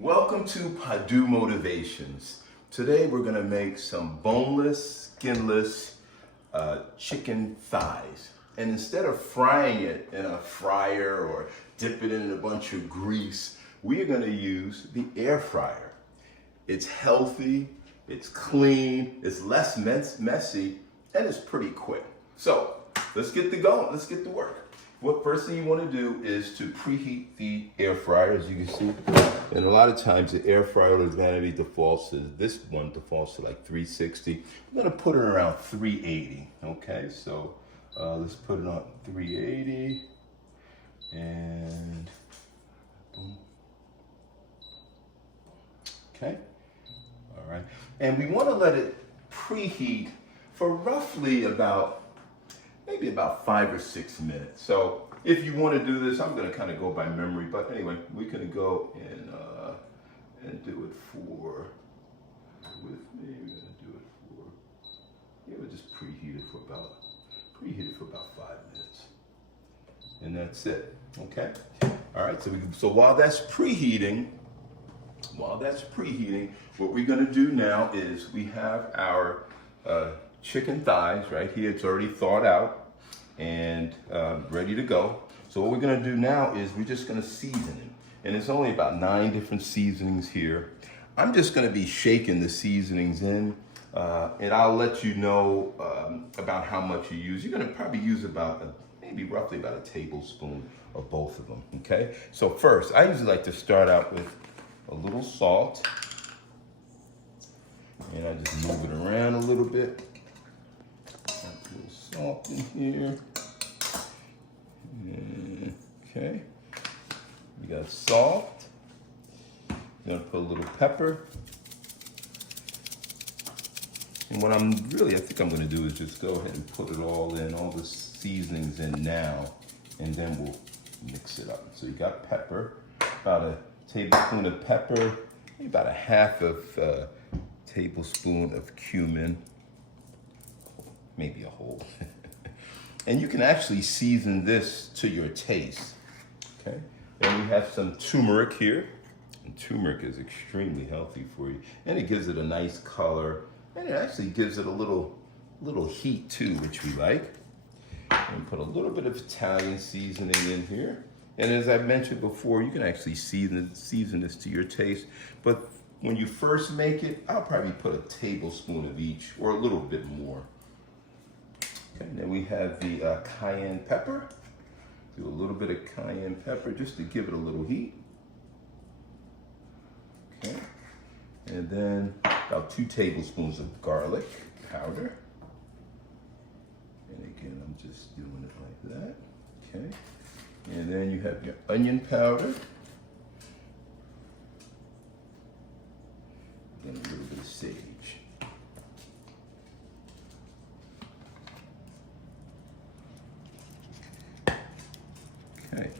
Welcome to Padu Motivations. Today we're going to make some boneless, skinless chicken thighs. And instead of frying it in a fryer or dip it in a bunch of grease, we are going to use the air fryer. It's healthy, it's clean, it's less messy, and it's pretty quick. So let's get to going, let's get to work. What first thing you want to do is to preheat the air fryer, as you can see. And a lot of times the air fryer vanity defaults to, this one defaults to like 360. I'm going to put it around 380, okay? So let's put it on 380 and boom. Okay, all right. And we want to let it preheat for roughly maybe about 5 or 6 minutes. So if you want to do this, I'm going to kind of go by memory, but anyway, we can go and do it for, with me, we're going to do it for, yeah, we'll just preheat it for about 5 minutes. And that's it, okay? All right, so while that's preheating, what we're going to do now is we have our chicken thighs right here. It's already thawed out and ready to go. So what we're going to do now is we're just going to season it. And it's only about 9 different seasonings here. I'm just going to be shaking the seasonings in, and I'll let you know about how much you use. You're going to probably use maybe roughly about a tablespoon of both of them, okay? So first, I usually like to start out with a little salt. And I just move it around a little bit. A little salt in here. Okay. We got salt. Gonna put a little pepper. And what I think I'm gonna do is just go ahead and put it all the seasonings in now, and then we'll mix it up. So you got pepper, about a tablespoon of pepper, maybe about a half of tablespoon of cumin, maybe a whole. And you can actually season this to your taste, okay? And we have some turmeric here. And turmeric is extremely healthy for you. And it gives it a nice color. And it actually gives it a little heat too, which we like. And put a little bit of Italian seasoning in here. And as I mentioned before, you can actually season this to your taste. But when you first make it, I'll probably put a tablespoon of each or a little bit more. Okay, then we have the cayenne pepper. Do a little bit of cayenne pepper just to give it a little heat. Okay, and then about 2 tablespoons of garlic powder. And again, I'm just doing it like that. Okay, and then you have your onion powder. And a little bit of sage. Okay.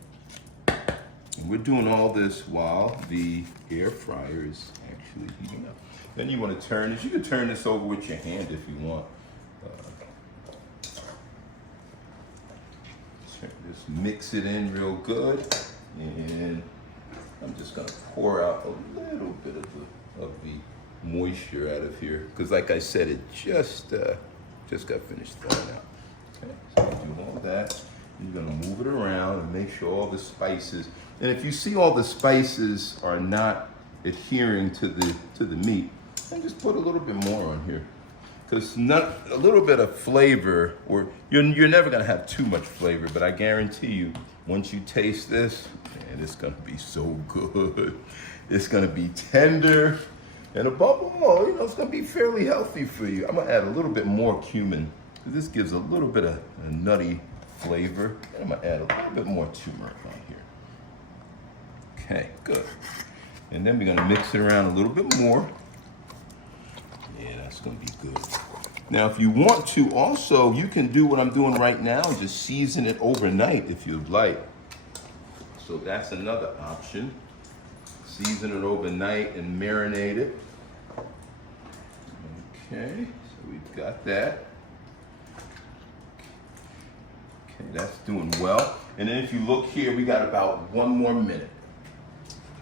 And we're doing all this while the air fryer is actually heating up. Then you want to turn this. You can turn this over with your hand if you want. Just mix it in real good. And I'm just going to pour out a little bit of the moisture out of here, because like I said, it just got finished thawing out. Okay, so I do all that. You're gonna move it around and make sure all the spices, and if you see all the spices are not adhering to the meat, then just put a little bit more on here, because a little bit of flavor, or you're never gonna have too much flavor, but I guarantee you, once you taste this, man, it's gonna be so good. It's gonna be tender. And above all, it's going to be fairly healthy for you. I'm going to add a little bit more cumin, because this gives a little bit of a nutty flavor. And I'm going to add a little bit more turmeric on here. Okay, good. And then we're going to mix it around a little bit more. Yeah, that's going to be good. Now, if you want to, also, you can do what I'm doing right now, just season it overnight if you'd like. So that's another option. Season it overnight and marinate it. Okay, so we've got that. Okay, that's doing well. And then if you look here, we got about 1 more minute.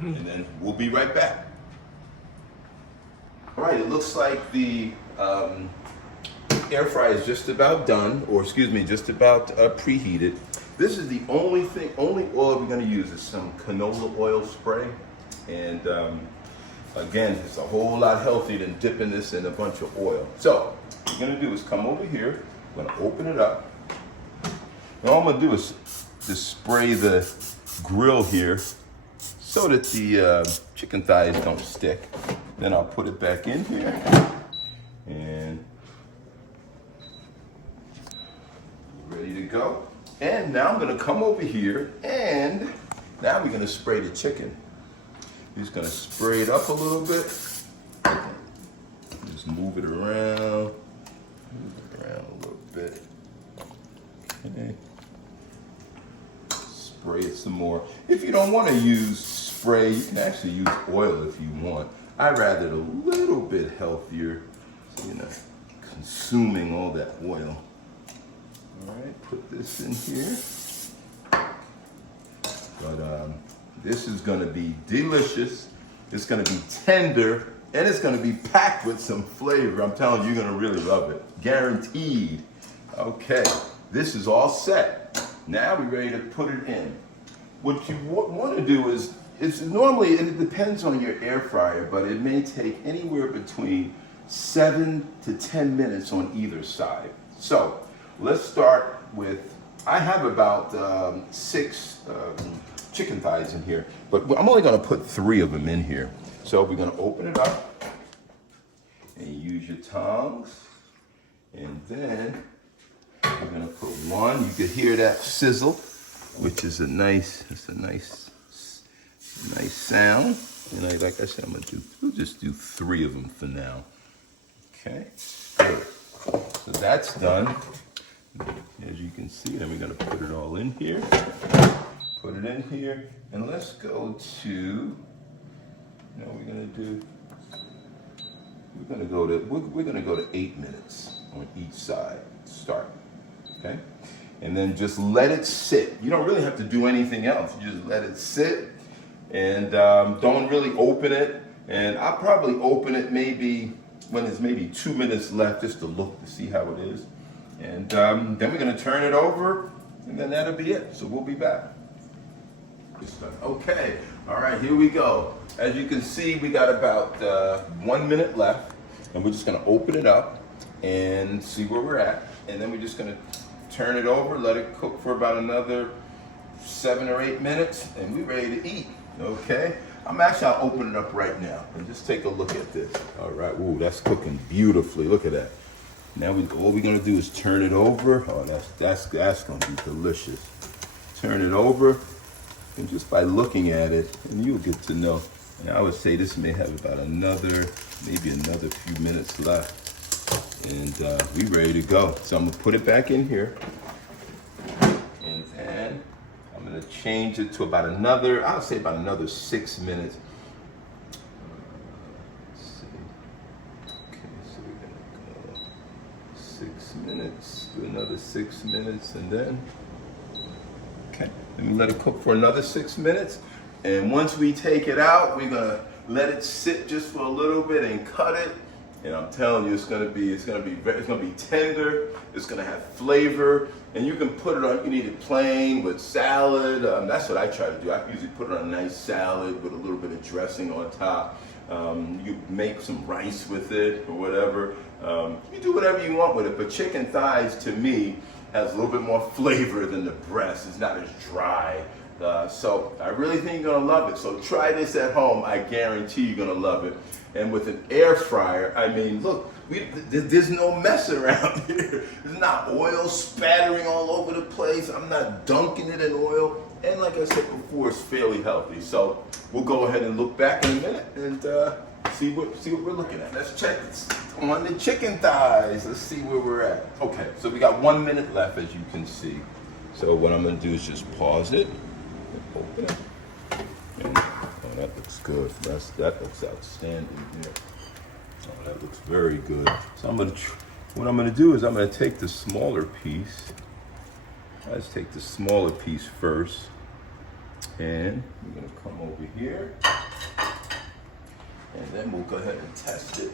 and then we'll be right back. All right, it looks like the air fryer is just about done, or excuse me, just about preheated. This is the only oil we're going to use is some canola oil spray. And again, it's a whole lot healthier than dipping this in a bunch of oil. So what we're going to do is come over here. I'm going to open it up. And all I'm going to do is just spray the grill here so that the chicken thighs don't stick. Then I'll put it back in here. And ready to go. And now I'm gonna come over here and now we're gonna spray the chicken. Just gonna spray it up a little bit. Just move it around. A little bit. Okay. Spray it some more. If you don't wanna use spray, you can actually use oil if you want. I'd rather it a little bit healthier, so you're not consuming all that oil. All right, put this in here. But this is gonna be delicious. It's gonna be tender, and it's gonna be packed with some flavor. I'm telling you, you're gonna really love it, guaranteed. Okay, this is all set. Now we're ready to put it in. What you want to do is, normally, and it depends on your air fryer, but it may take anywhere between 7 to 10 minutes on either side. So let's start with, I have about 6 chicken thighs in here, but I'm only gonna put 3 of them in here. So we're gonna open it up and use your tongs. And then we're gonna put one, you could hear that sizzle, which is a nice sound. And like I said, we'll just do 3 of them for now. Okay, good. So that's done. As you can see, then we're gonna put it all in here. Put it in here, and let's go to, we're gonna go to 8 minutes on each side. Start, okay? And then just let it sit. You don't really have to do anything else. You just let it sit, and don't really open it. And I'll probably open it maybe when there's maybe 2 minutes left, just to look to see how it is. And then we're gonna turn it over, and then that'll be it. So we'll be back. Okay, all right, here we go. As you can see, we got about 1 minute left, and we're just gonna open it up and see where we're at. And then we're just gonna turn it over, let it cook for about another 7 or 8 minutes, and we're ready to eat, okay? I'll open it up right now and just take a look at this. All right, ooh, that's cooking beautifully, look at that. Now all we're gonna do is turn it over. Oh, that's gonna be delicious. Turn it over, and just by looking at it, and you'll get to know. And I would say this may have about maybe another few minutes left. And we're ready to go. So I'm gonna put it back in here. And then I'm gonna change it to about another 6 minutes. Let's see. Okay, so we're gonna go 6 minutes, do another 6 minutes, and then, okay. Let me let it cook for another 6 minutes. And once we take it out, we're gonna let it sit just for a little bit and cut it. And I'm telling you, it's gonna be tender. It's gonna have flavor, and you can put it on. You can eat it plain with salad. That's what I try to do. I usually put it on a nice salad with a little bit of dressing on top. You make some rice with it or whatever. You do whatever you want with it. But chicken thighs, to me, has a little bit more flavor than the breast. It's not as dry. So I really think you're gonna love it. So try this at home. I guarantee you're gonna love it. And with an air fryer, I mean, look, there's no mess around here. There's not oil spattering all over the place. I'm not dunking it in oil. And like I said before, it's fairly healthy. So we'll go ahead and look back in a minute and see what we're looking at. Let's check this on the chicken thighs. Let's see where we're at. Okay, so we got 1 minute left, as you can see. So what I'm gonna do is just pause it. Open it. And, oh, that looks good. That looks outstanding here. Oh, that looks very good. So what I'm gonna do is I'm gonna take the smaller piece. Let's take the smaller piece first. And we're gonna come over here, and then we'll go ahead and test it.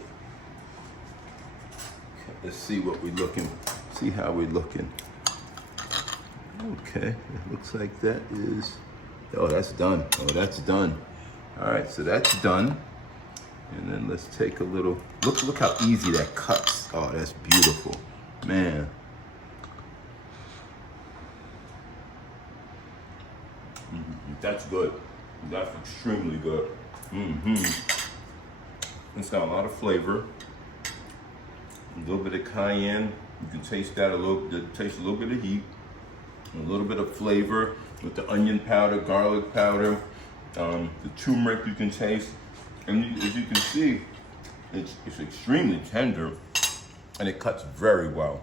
Okay, let's see what we're looking, see how we're looking. Okay, it looks like that is, oh, that's done. Oh, that's done. All right, so that's done. And then let's take a little, look how easy that cuts. Oh, that's beautiful, man. That's good. That's extremely good. It's got a lot of flavor. A little bit of cayenne. You can taste that a little. Taste a little bit of heat. A little bit of flavor with the onion powder, garlic powder, the turmeric you can taste. And as you can see, it's extremely tender, and it cuts very well.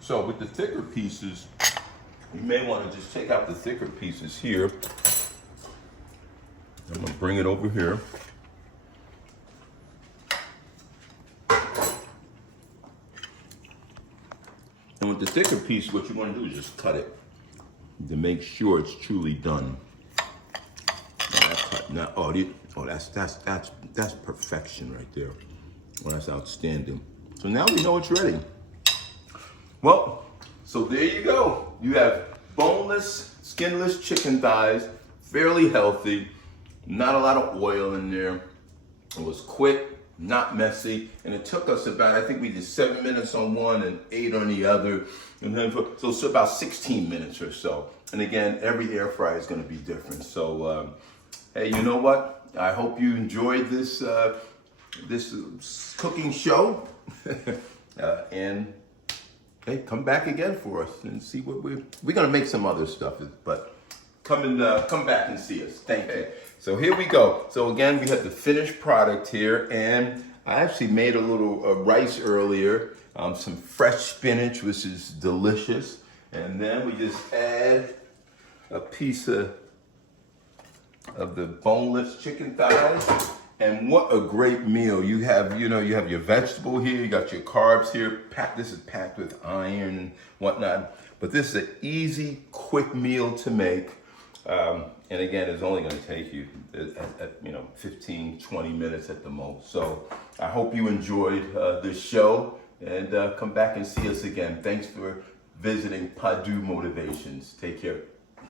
So with the thicker pieces, you may want to just take out the thicker pieces here. I'm gonna bring it over here. And with the thicker piece, what you want to do is just cut it to make sure it's truly done. Now, that's perfection right there. Well, that's outstanding. So now we know it's ready. Well, so there you go. You have boneless, skinless chicken thighs, fairly healthy, not a lot of oil in there. It was quick, not messy, and it took us about, I think we did 7 minutes on one and 8 on the other, and then so it's about 16 minutes or so. And again, every air fryer is going to be different. So, hey, you know what? I hope you enjoyed this this cooking show, and hey, come back again for us and see what we're going to make some other stuff, but come back and see us. Thank you. So here we go. So again, we have the finished product here, and I actually made a little rice earlier, some fresh spinach, which is delicious, and then we just add a piece of the boneless chicken thighs, and what a great meal. You have, you have your vegetable here, you got your carbs here, this is packed with iron and whatnot, but this is an easy, quick meal to make. And again, it's only going to take you, 15, 20 minutes at the most. So I hope you enjoyed this show, and come back and see us again. Thanks for visiting Padu Motivations. Take care.